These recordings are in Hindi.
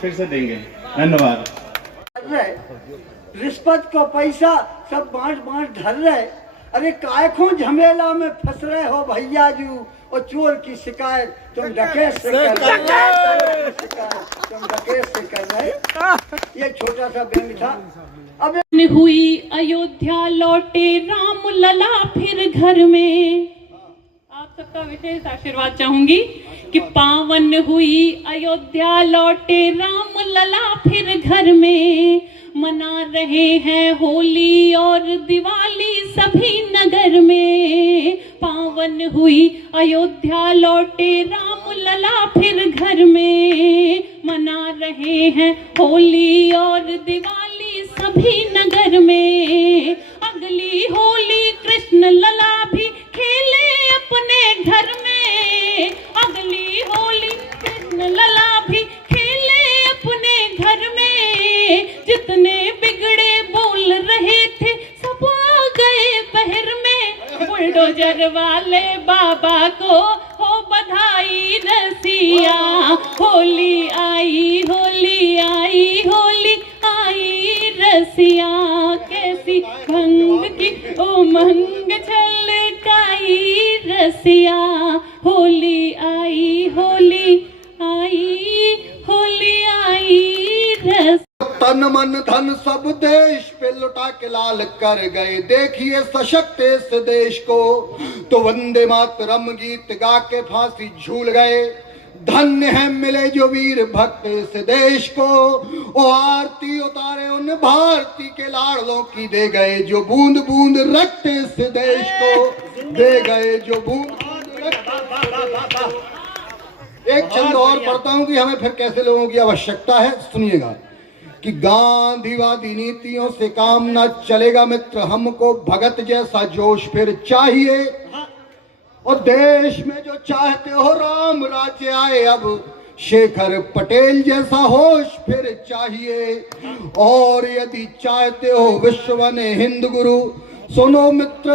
फिर से देंगे, धन्यवाद। रिश्वत को पैसा सब बांट बांट धर रहे। अरे काय को झमेला में फंस रहे हो भैया जू, और चोर की शिकायत तुम डकैत से कर रहे, तुम डकैत से कर रहे। ये छोटा सा व्यंग था। अब हुई अयोध्या लौटे राम लला फिर घर में। आप सबका विशेष आशीर्वाद चाहूंगी कि पावन हुई अयोध्या लौटे राम लला फिर घर में। मना रहे हैं होली और दिवाली सभी नगर में। पावन हुई अयोध्या लौटे राम लला फिर घर में। मना रहे हैं होली और दिवाली सभी नगर में। अगली होली कृष्ण लला भी खेले अपने घर में। अगली होली कृष्ण लला भी खेले अपने घर में। जितने बिगड़े बोल रहे थे सब आ गए पहर में। बुलडोजर वाले बाबा को हो बधाई रसिया। होली आई होली आई होली आई रसिया। कैसी भंग की उमंग छलकाई रसिया। होली आई होली आई होली आई रस। तन मन धन सब देश पे लुटा के लाल कर गए। देखिए सशक्त इस देश को, तो वंदे मातरम गीत गा के फांसी झूल गए। धन्य है मिले जो वीर भक्त इस देश को, ओ आरती उतारे उन भारती के लाडलों की दे गए। जो बूंद बूंद रक्त इस देश को दे गए, जो बूंद बूंद रक्त। एक छंद और पढ़ता हूं कि हमें फिर कैसे लोगों की आवश्यकता है, सुनिएगा। कि गांधीवादी नीतियों से काम न चलेगा मित्र, हमको भगत जैसा जोश फिर चाहिए। और देश में जो चाहते हो राम राज्य आए, अब शेखर पटेल जैसा होश फिर चाहिए। और यदि चाहते हो विश्व बने हिंद गुरु, सुनो मित्र,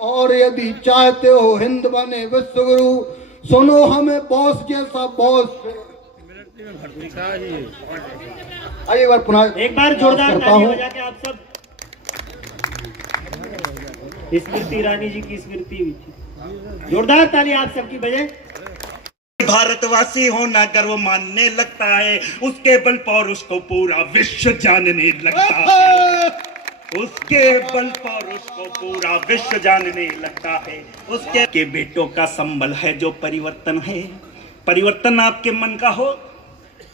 और यदि चाहते हो हिंद बने विश्व गुरु, सुनो हमें बॉस जैसा बॉस। एक बार पुनः एक बार जोरदार ताली बजा के आप सब। स्मृति ईरानी जी की स्मृति हुई थी। जोरदार ताली आप सबकी बजे। भारतवासी होना गर्व मानने लगता है, उसके बल पर उसको पूरा विश्व जानने लगता है। उसके बल पर उसको पूरा विश्व जानने लगता है। उसके के बेटों का संबल है जो परिवर्तन है। परिवर्तन आपके मन का हो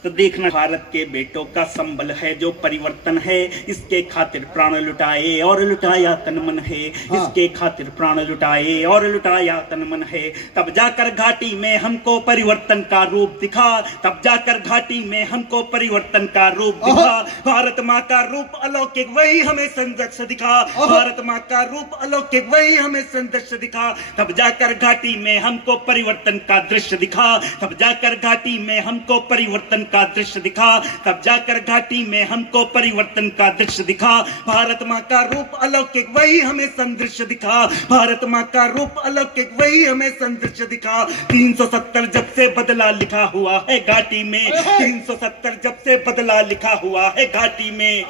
तो देखना, भारत के बेटों का संबल है जो परिवर्तन है। इसके खातिर प्राण लुटाए और लुटाया तन मन है। इसके खातिर प्राण लुटाए और लुटाया तन मन है। तब जाकर घाटी में हमको परिवर्तन का रूप दिखा। तब जाकर घाटी में हमको परिवर्तन का रूप दिखा। भारत माँ का रूप अलौकिक वही हमें संदर्श दिखा। भारत माँ का रूप अलौकिक वही हमें संदर्श दिखा। तब जाकर घाटी में हमको परिवर्तन का दृश्य दिखा। तब जाकर घाटी में हमको परिवर्तन का दृश्य दिखा। तब जाकर घाटी में हमको परिवर्तन का दृश्य दिखा। भारत माँ का रूप अलौकिक वही हमें संदृश्य दिखा। भारत माँ का रूप अलौकिक वही हमें संदृश्य दिखा। 370 जब से बदला लिखा हुआ है घाटी में। 370 जब से बदला लिखा हुआ है घाटी में।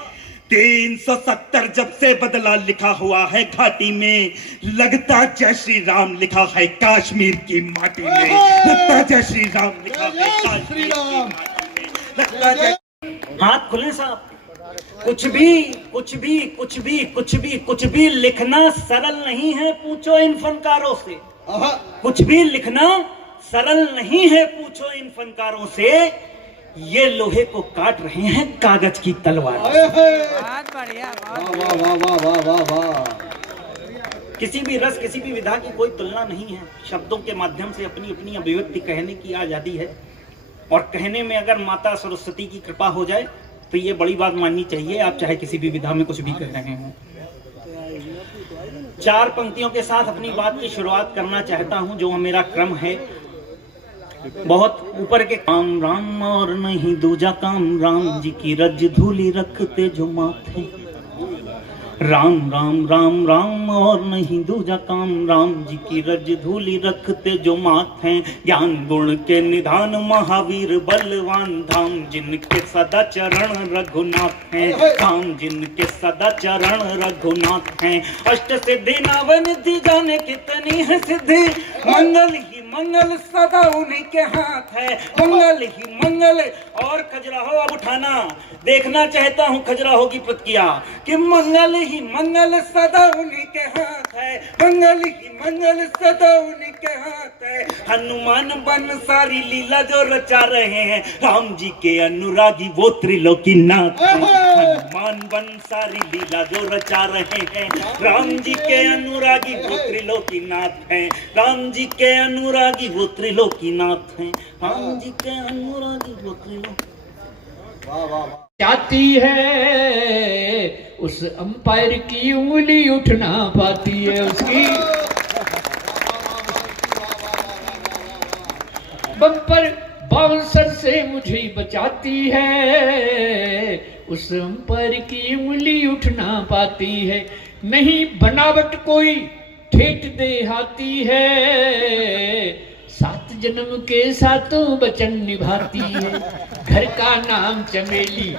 370 जब से बदला लिखा हुआ है घाटी में। लगता जय श्री राम लिखा है कश्मीर की माटी में। लगता जय श्री राम लिखा है कश्मीर की माटी में। हाथ खुले साहब। कुछ भी कुछ भी कुछ भी कुछ भी कुछ भी लिखना सरल नहीं है, पूछो इन फनकारों से। कुछ भी लिखना सरल नहीं है, पूछो इन फनकारों से। ये लोहे को काट रहे हैं कागज की तलवार। बहुत बढ़िया, वाह वाह वाह वाह वाह वाह। किसी भी रस किसी भी विधा की कोई तुलना नहीं है। शब्दों के माध्यम से अपनी अपनी अभिव्यक्ति कहने की आजादी है। और कहने में अगर माता सरस्वती की कृपा हो जाए तो ये बड़ी बात माननी चाहिए, आप चाहे किसी भी विधा में कुछ भी कह रहे हो। 4 पंक्तियों के साथ अपनी बात की शुरुआत करना चाहता हूं, जो मेरा क्रम है। बहुत ऊपर के काम राम और नहीं दूजा काम, राम जी की रज धूली रखते जो माथे। राम राम राम राम और नहीं दूजा काम, राम जी की रज धूली रखते जो माथे, ज्ञान गुण के निधान महावीर बलवान धाम, जिनके सदा चरण रघुनाथ हैं, धाम जिनके सदा चरण रघुनाथ हैं। अष्ट सिद्धि नवनिधि जाने कितनी है सिद्धि, मंगल ही मंगल सदा उन्हीं के हाथ है, मंगल ही मंगल। और खजुराहो अब उठाना, देखना चाहता हूँ खजुराहो की प्रतिक्रिया कि मंगल ही मंगल सदा उन्हीं के हाथ है, मंगल ही मंगल सदा उन्हीं के हाथ है। हनुमान बन सारी लीला जो रचा रहे हैं, राम जी के अनुरागी वो त्रिलोकीनाथ हैं। हनुमान बन सारी लीला जो रचा रहे हैं, राम जी के अनुरागी वो त्रिलोकीनाथ हैं, राम जी के अनुरागी वो त्रिलोकीनाथ हैं, राम जी के अनुरागी वो त्रिलोकी। जाती है उस अंपायर की उंगली उठ ना पाती है, उसकी बम्पर बाउंसर से मुझे बचाती है, उस अंपायर की उंगली उठ ना पाती है। नहीं बनावट कोई ठेठ देहाती है, 7 जन्म के सातों वचन निभाती है। घर का नाम चमेली,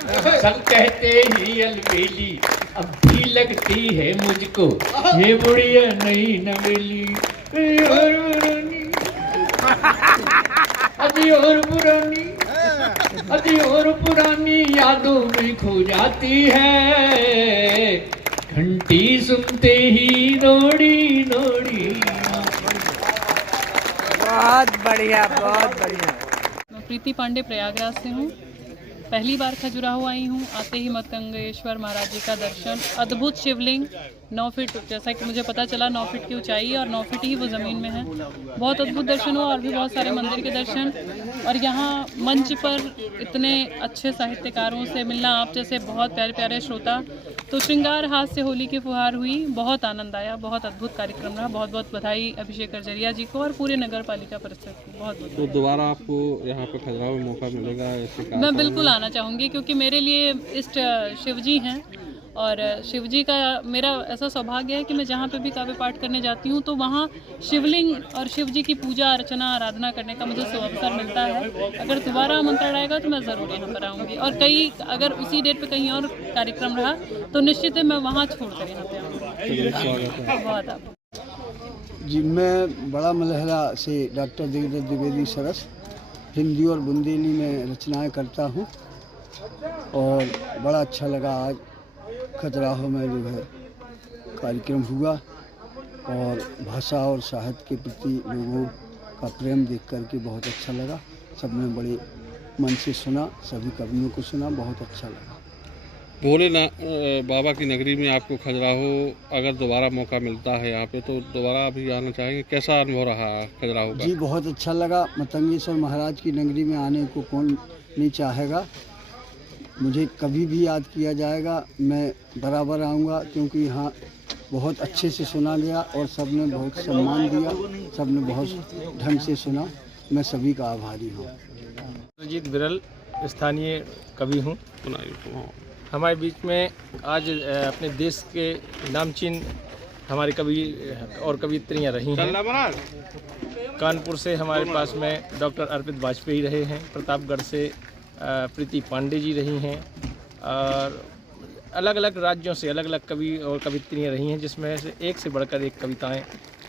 सब कहते ही अलबेली, अब भी लगती है मुझको ये बुढ़िया नहीं नवेली। अभी और पुरानी, अभी और पुरानी यादों में खो जाती है, घंटी सुनते ही दौड़ी दौड़ी। बहुत बढ़िया, बहुत बढ़िया। मैं प्रीति पांडे प्रयागराज से हूँ। पहली बार खजुराहो आई हूँ। आते ही मतंगेश्वर महाराज जी का दर्शन, अद्भुत शिवलिंग 9 फीट, जैसा कि मुझे पता चला 9 फीट की ऊंचाई और 9 फीट ही वो ज़मीन में है। बहुत अद्भुत दर्शन हुआ और भी बहुत सारे मंदिर के दर्शन। और यहाँ मंच पर इतने अच्छे साहित्यकारों से मिलना, आप जैसे बहुत प्यारे प्यारे श्रोता, तो श्रृंगार हाथ से होली की फुहार हुई। बहुत आनंद आया, बहुत अद्भुत कार्यक्रम रहा। बहुत बहुत बधाई अभिषेक करजरिया जी को और पूरे नगर पालिका परिषद को। बहुत बहुत तो दोबारा आपको यहाँ पे खजुराहो में मौका मिलेगा ऐसे? मैं बिल्कुल आना चाहूँगी, क्योंकि मेरे लिए इष्ट शिव जी हैं और शिव जी का मेरा ऐसा सौभाग्य है कि मैं जहाँ पे भी काव्य पाठ करने जाती हूँ तो वहाँ शिवलिंग और शिव जी की पूजा अर्चना आराधना करने का मुझे अवसर मिलता है। अगर दोबारा आमंत्रण आएगा तो मैं ज़रूर यहाँ पर आऊँगी, और कई अगर उसी डेट पे कहीं और कार्यक्रम रहा तो निश्चित है मैं वहाँ छोड़कर यहाँ पे आऊँगी। बहुत आप जी, मैं बड़ा मलहरा से डॉक्टर दिग्विजय द्विवेदी सरस हिंदी और बुंदेली में रचनाएं करता हूँ, और बड़ा अच्छा लगा आज खजुराहो में जो है कार्यक्रम हुआ, और भाषा और साहित्य के प्रति लोगों का प्रेम देख करके बहुत अच्छा लगा। सबने बड़े मन से सुना, सभी कवियों को सुना, बहुत अच्छा लगा। भोलेनाथ बाबा की नगरी में आपको खजुराहो अगर दोबारा मौका मिलता है यहाँ पे, तो दोबारा भी आना चाहेंगे? कैसा अनुभव रहा खजुराहो का? जी, बहुत अच्छा लगा। मतंगेश्वर महाराज की नगरी में आने को कौन नहीं चाहेगा। मुझे कभी भी याद किया जाएगा, मैं बराबर आऊँगा, क्योंकि यहाँ बहुत अच्छे से सुना गया और सबने बहुत सम्मान दिया, सबने बहुत ढंग से सुना। मैं सभी का आभारी हूँ। अजीत विरल स्थानीय कवि हूँ। हमारे बीच में आज अपने देश के नामचीन हमारे कवि और कवियत्रियाँ रही हैं। कानपुर से हमारे पास में डॉक्टर अर्पित वाजपेयी रहे हैं, प्रतापगढ़ से प्रीति पांडे जी रही हैं, और अलग अलग राज्यों से अलग अलग कवि और कवियत्रियाँ रही हैं, जिसमें से एक से बढ़कर एक कविताएं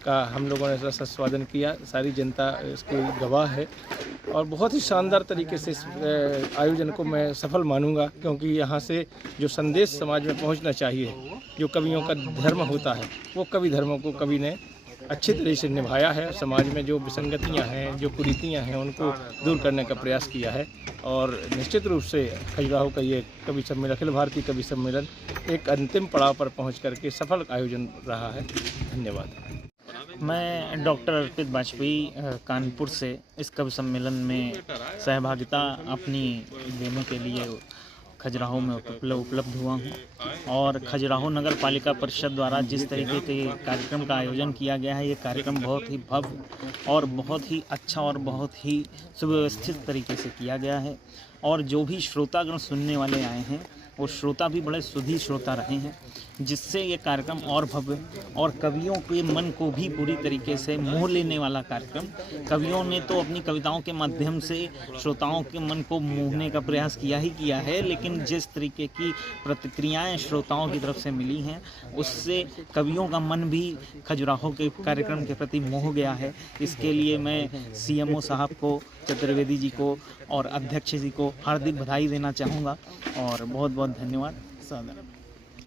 का हम लोगों ने रसास्वादन किया। सारी जनता इसके गवाह है, और बहुत ही शानदार तरीके से इस आयोजन को मैं सफल मानूंगा, क्योंकि यहाँ से जो संदेश समाज में पहुँचना चाहिए, जो कवियों का धर्म होता है, वो कवि धर्मों को कवि ने अच्छी तरह से निभाया है। समाज में जो विसंगतियाँ हैं, जो कुरीतियाँ हैं, उनको दूर करने का प्रयास किया है, और निश्चित रूप से खजुराहो का ये कवि सम्मेलन, अखिल भारतीय कवि सम्मेलन एक अंतिम पड़ाव पर पहुँच करके सफल आयोजन रहा है। धन्यवाद। मैं डॉक्टर अर्पित वाजपेयी कानपुर से इस कवि सम्मेलन में सहभागिता अपनी देने के लिए खजुराहो में उपलब्ध हुआ हूँ, और खजुराहो नगर पालिका परिषद द्वारा जिस तरीके के कार्यक्रम का आयोजन किया गया है, ये कार्यक्रम बहुत ही भव्य और बहुत ही अच्छा और बहुत ही सुव्यवस्थित तरीके से किया गया है। और जो भी श्रोतागण सुनने वाले आए हैं वो श्रोता भी बड़े सुधी श्रोता रहे हैं, जिससे ये कार्यक्रम और भव्य और कवियों के मन को भी पूरी तरीके से मोह लेने वाला कार्यक्रम। कवियों ने तो अपनी कविताओं के माध्यम से श्रोताओं के मन को मोहने का प्रयास किया ही किया है, लेकिन जिस तरीके की प्रतिक्रियाएं श्रोताओं की तरफ से मिली हैं उससे कवियों का मन भी खजुराहो के कार्यक्रम के प्रति मोह गया है। इसके लिए मैं CMO साहब को, चतुर्वेदी जी को और अध्यक्ष जी को हार्दिक बधाई देना चाहूँगा और बहुत बहुत धन्यवाद। सादर।